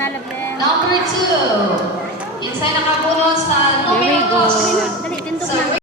Nalablen. Number 2. Insay nakabunot sa Very numero good. 2. Dali, tindog na.